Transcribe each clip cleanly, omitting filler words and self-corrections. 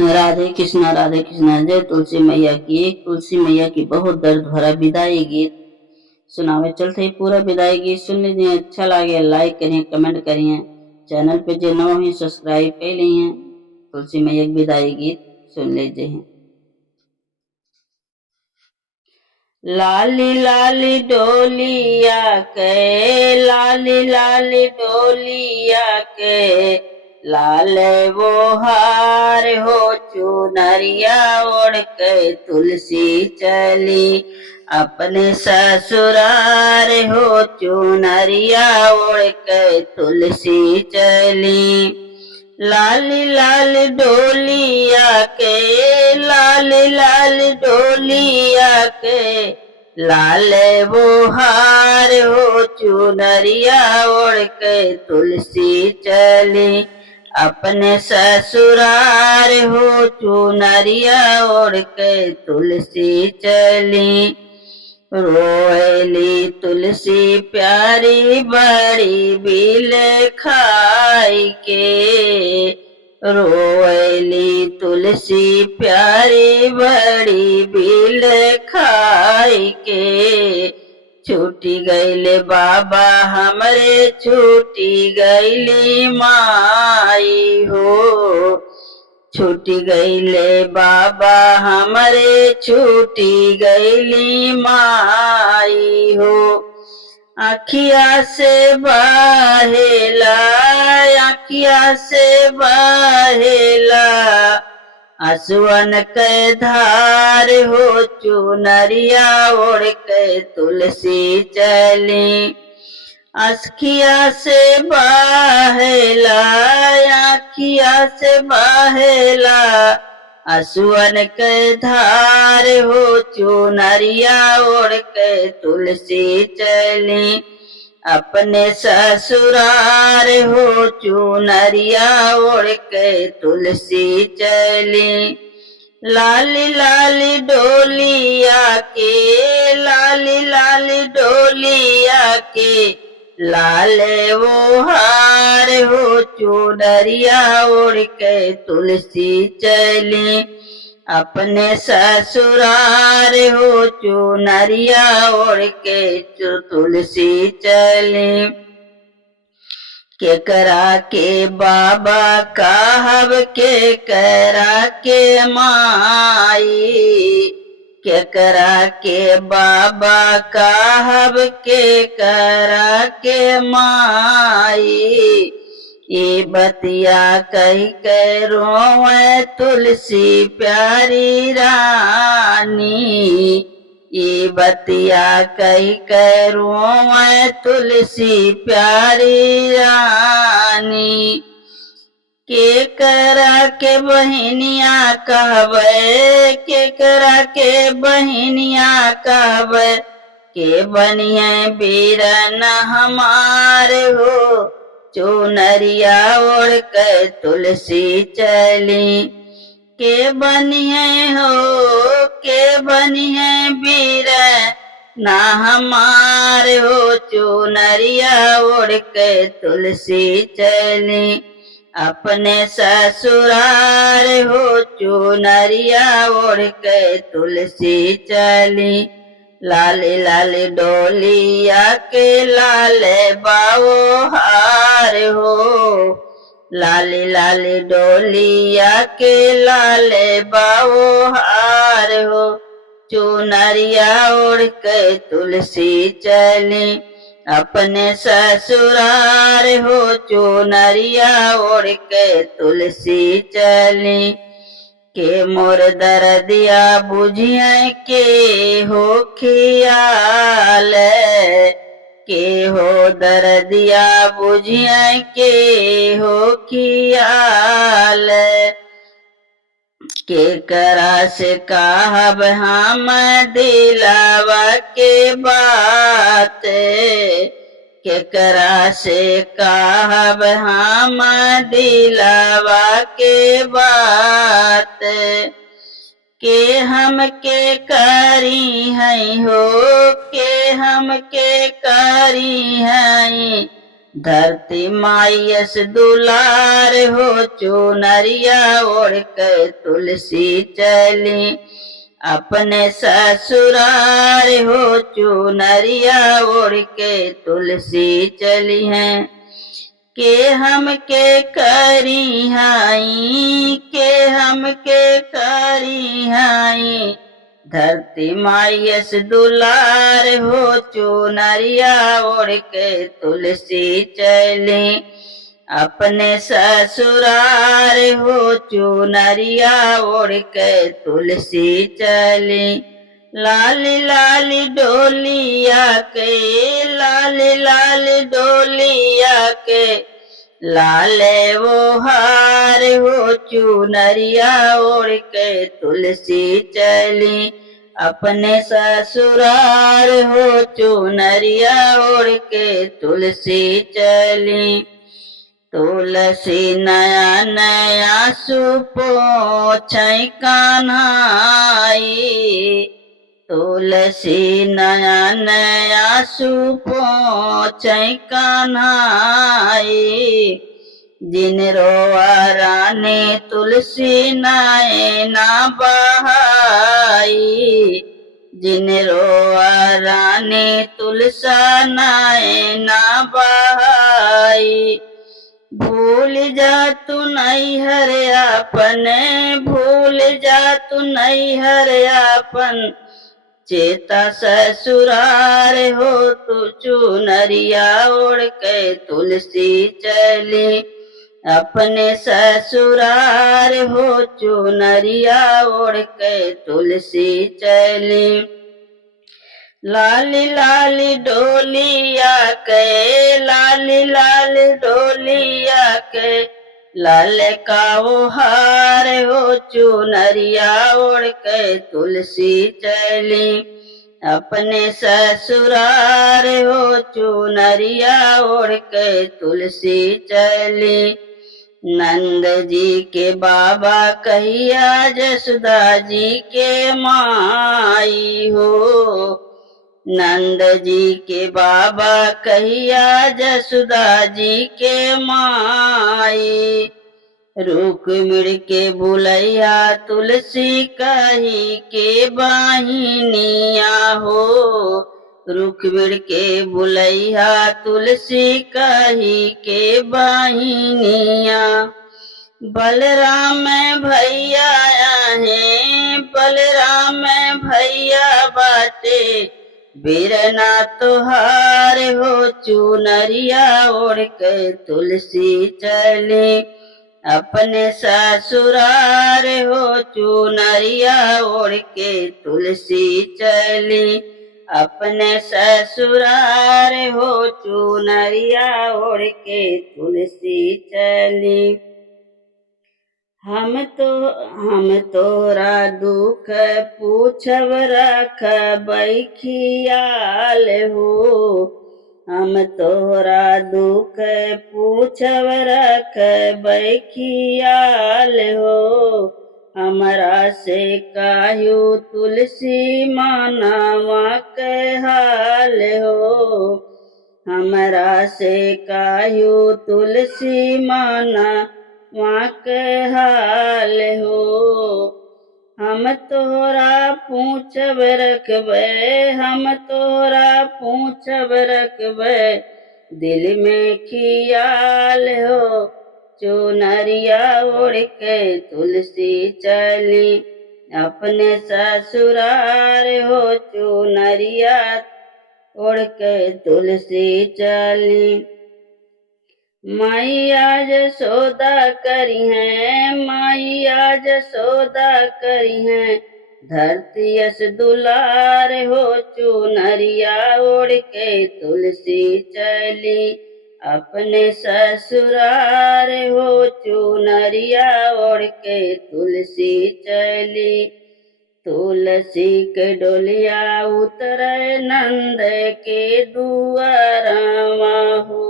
राधे कृष्णा। जय तुलसी मैया की। एक तुलसी मैया की बहुत दर्द भरा विदाई गीत सुनावे चलते ही पूरा विदाई गीत सुन लीजिए। अच्छा लगे लाइक करिए, कमेंट करिए। चैनल पे जो नवा ही सब्सक्राइब कर लिए। तुलसी मैया की विदाई गीत सुन लीजिए। लाली लाली डोलिया के, लाली लाली डोलिया के, लाल वो हार हो चुनरिया ओढ़ के तुलसी चली अपने ससुरार हो चुनरिया ओढ़ के तुलसी चली। लाली लाली डोलिया के, लाली लाली डोलिया के, लाल वो हार हो चुनरिया ओढ़ के तुलसी चली अपने ससुरार हो चुनरिया ओढ़ के तुलसी चली। रोएली तुलसी प्यारी बड़ी बिल खाई के, रोएली तुलसी प्यारी बड़ी बिल खाई के। छूटी गईले बाबा हमरे, छूटी गईली माई हो, छूटी गईले बाबा हमरे, छूटी गईली माई हो। आखिया से बहेला, आखिया से बहेला आंसुअन के धार हो चुनरिया ओढ़ के तुलसी चली। आँखिया से बहेला, आँखिया से बहेला आंसुअन के धार हो चुनरिया ओढ़ के तुलसी चली अपने ससुरार हो चुनरिया ओढ़ के तुलसी चली। लाली लाली डोलिया के, लाली लाली डोलिया के, लाल वो हार हो चुनरिया ओढ़ के तुलसी चली अपने ससुरार हो चुनरिया ओढ़ के तुलसी चली। केकरा के बाबा कहब, केकरा के माई, केकरा के बाबा कहब, केकरा के माई। ये बतिया कही के रोवे तुलसी प्यारी रानी, ये बतिया कही के रोवे तुलसी प्यारी रानी। केकरा के बहनिया कहबे, केकरा के बहनिया कहबे, के बनिए बीरन हमार हो चुनरिया ओढ़ के तुलसी चली। के बनिए हो, के बनिए बीरन ना हमार हो चुनरिया ओढ़ के तुलसी चली अपने ससुरार हो चुनरिया ओढ़ के तुलसी चली। लाली लाली डोलिया के लाल बाओ हार हो, लाली लाली डोलिया के लाल बाओ हार हो चुनरिया ओढ़ के तुलसी चली अपने ससुरार हो चुनरिया ओढ़ के तुलसी चली। के मोर दर्दिया बुझिए के हो खियाल, के हो दर्दिया बुझिए के हो खियाल। के करा से कहब हम दिलावा के बात, के करा से कहब हम दिलावा के बात। के हम के करी हैं हो, के हम के करी हैं धरती मायस दुलार हो चुनरिया ओढ़ के तुलसी चली अपने ससुरार हो चुनरिया ओढ़ के तुलसी चली हैं के हम के करी हाई के हम के करी हाई धरती मायस दुलार हो चुनरिया ओढ़ के तुलसी चली अपने ससुरार हो चुनरिया ओढ़ के तुलसी चली लाली लाली डोलिया के लाली लाली डोलिया के लाले वो हार हो चुनरिया ओढ़ के तुलसी चली अपने ससुरार हो चुनरिया ओढ़ के तुलसी चली तुलसी नया नया सुपोछ कान्हाई तुलसी नया नया सुपोछ कान्हाई जिन रोआ रानी तुलसी नैना बहाई जिन रोआ रानी तुलसा नैना बहाई भूल जा तू नैहर अपन भूल जा तू नैहर अपन चेता ससुरार हो तू चुनरिया ओढ़ के तुलसी चली अपने ससुरार हो चुनरिया ओढ़ के तुलसी चली लाली लाली डोलिया के लाली लाली डोलिया के लाल का वो हार हो चुनरिया ओढ़ के तुलसी चली अपने ससुरार हो चुनरिया ओढ़ के तुलसी चली नंद जी के बाबा कहिया जसुदा जी के माई हो नंद जी के बाबा कहिया जसुदा जी के माई रुक मिड़ के बुलैया तुलसी कही के बाहिनिया हो रुक मिड़ के बुलैया तुलसी कही के बाहिनिया बलराम भैया है बलराम भैया बाटे बिरना तुहार हो चुनरिया ओढ़ के तुलसी चली अपने ससुरार हो चुनरिया ओढ़ के तुलसी चली अपने ससुरार हो चुनरिया ओढ़ के तुलसी चली हम तोरा दुख पूछब रख बैखियाल हो हम तोरा दुख पूछब रख बैखियाल हो हमरा से काहू तुलसी मानवा के हाल हो हमरा से काहू तुलसी माना वहाँ के हाल हो हम तोरा पूछब रखबे हम तोरा पूछब रखबे दिल में खियाल हो चुनरिया ओढ़ के तुलसी चली अपने ससुरार हो चुनरिया ओढ़ के तुलसी चली मैया जसोदा करी हैं मैया जसोदा करी हैं धरती यस दुलार हो चुनरिया ओढ़ के तुलसी चली अपने ससुरार हो चुनरिया ओढ़ के तुलसी चली तुलसी के डोलिया उतरे नंद के दुआरवा हो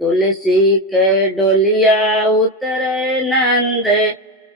तुलसी के डोलिया उतरे नंद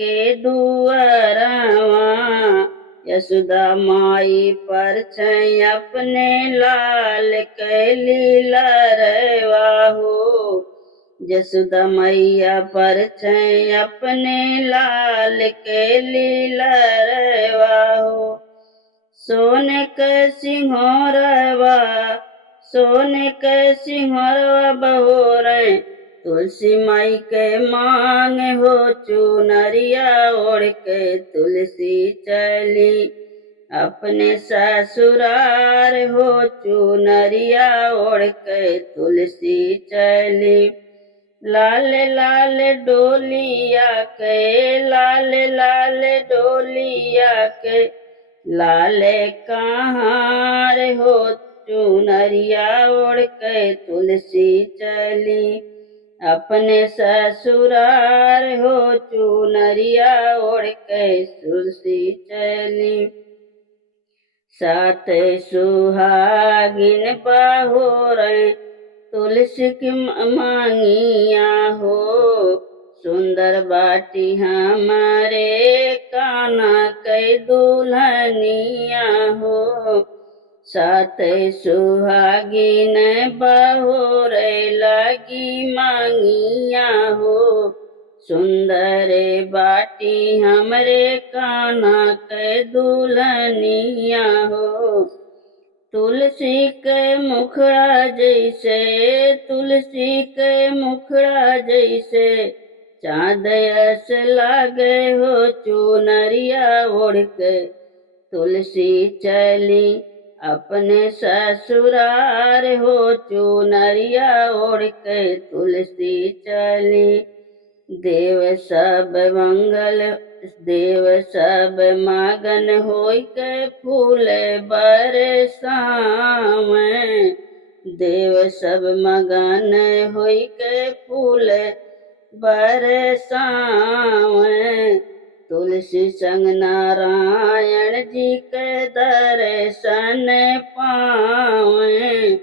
के दुआरवा यशोदा माई पर छै अपने लाल कैली लरवा हो। यशोदा मैया पर छै अपने लाल कैली लरवा हो। सोने के सिंहरवा सोने के सिंहरवा बहोरे तुलसी माई के मांग हो। चुनरिया ओढ़ के तुलसी चली अपने ससुरार हो। चुनरिया ओढ़ के तुलसी चली लाल लाल डोलिया के लाल लाल डोलिया के लाल कहार हो। चुनरिया ओढ़ के तुलसी चली अपने ससुरार हो। चुनरिया ओढ़ के तुलसी चली सात सुहागिन बहोरे तुलसी की मांगिया हो। सुंदर बाटी हमारे काना के दुल्हनिया हो। सात सुहागिन बहोरे लगी मांगिया हो। सुंदर बाटी हमरे काना के दुल्हनिया हो। तुलसी के मुखड़ा जैसे तुलसी के मुखड़ा जैसे चाँद यस लागे हो। चुनरिया ओढ़ के तुलसी चली अपने ससुरार हो। चुनरिया ओढ़ के तुलसी चली देव सब मगन होई के फूल बरसावे। देव सब मगन होई के फूल बरसावे। तुलसी संग नारायण जी के दर्शन पावे।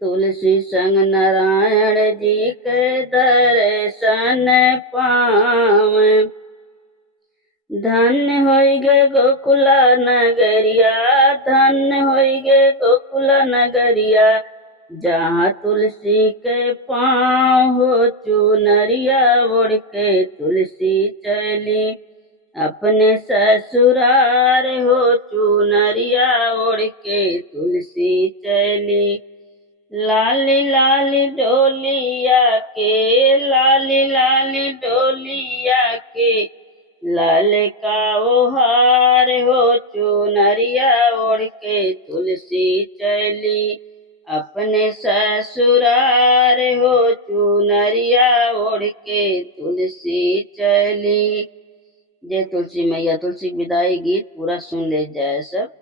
तुलसी संग नारायण जी के दर्शन पावे। धन्य होई गे गोकुला नगरिया धन्य होई गे गोकुला नगरिया जहाँ तुलसी के पाँव हो। चुनरिया ओढ़ के तुलसी चली अपने ससुरार हो। चुनरिया ओढ़ के तुलसी चली लाली लाली डोलिया के लाली लाली डोलिया के लाल का हार हो। चुनरिया ओढ़ के तुलसी चली अपने ससुरार हो। चुनरिया ओढ़ के तुलसी चली। जय तुलसी मैया। तुलसी विदाई गीत पूरा सुन ले जाए सब।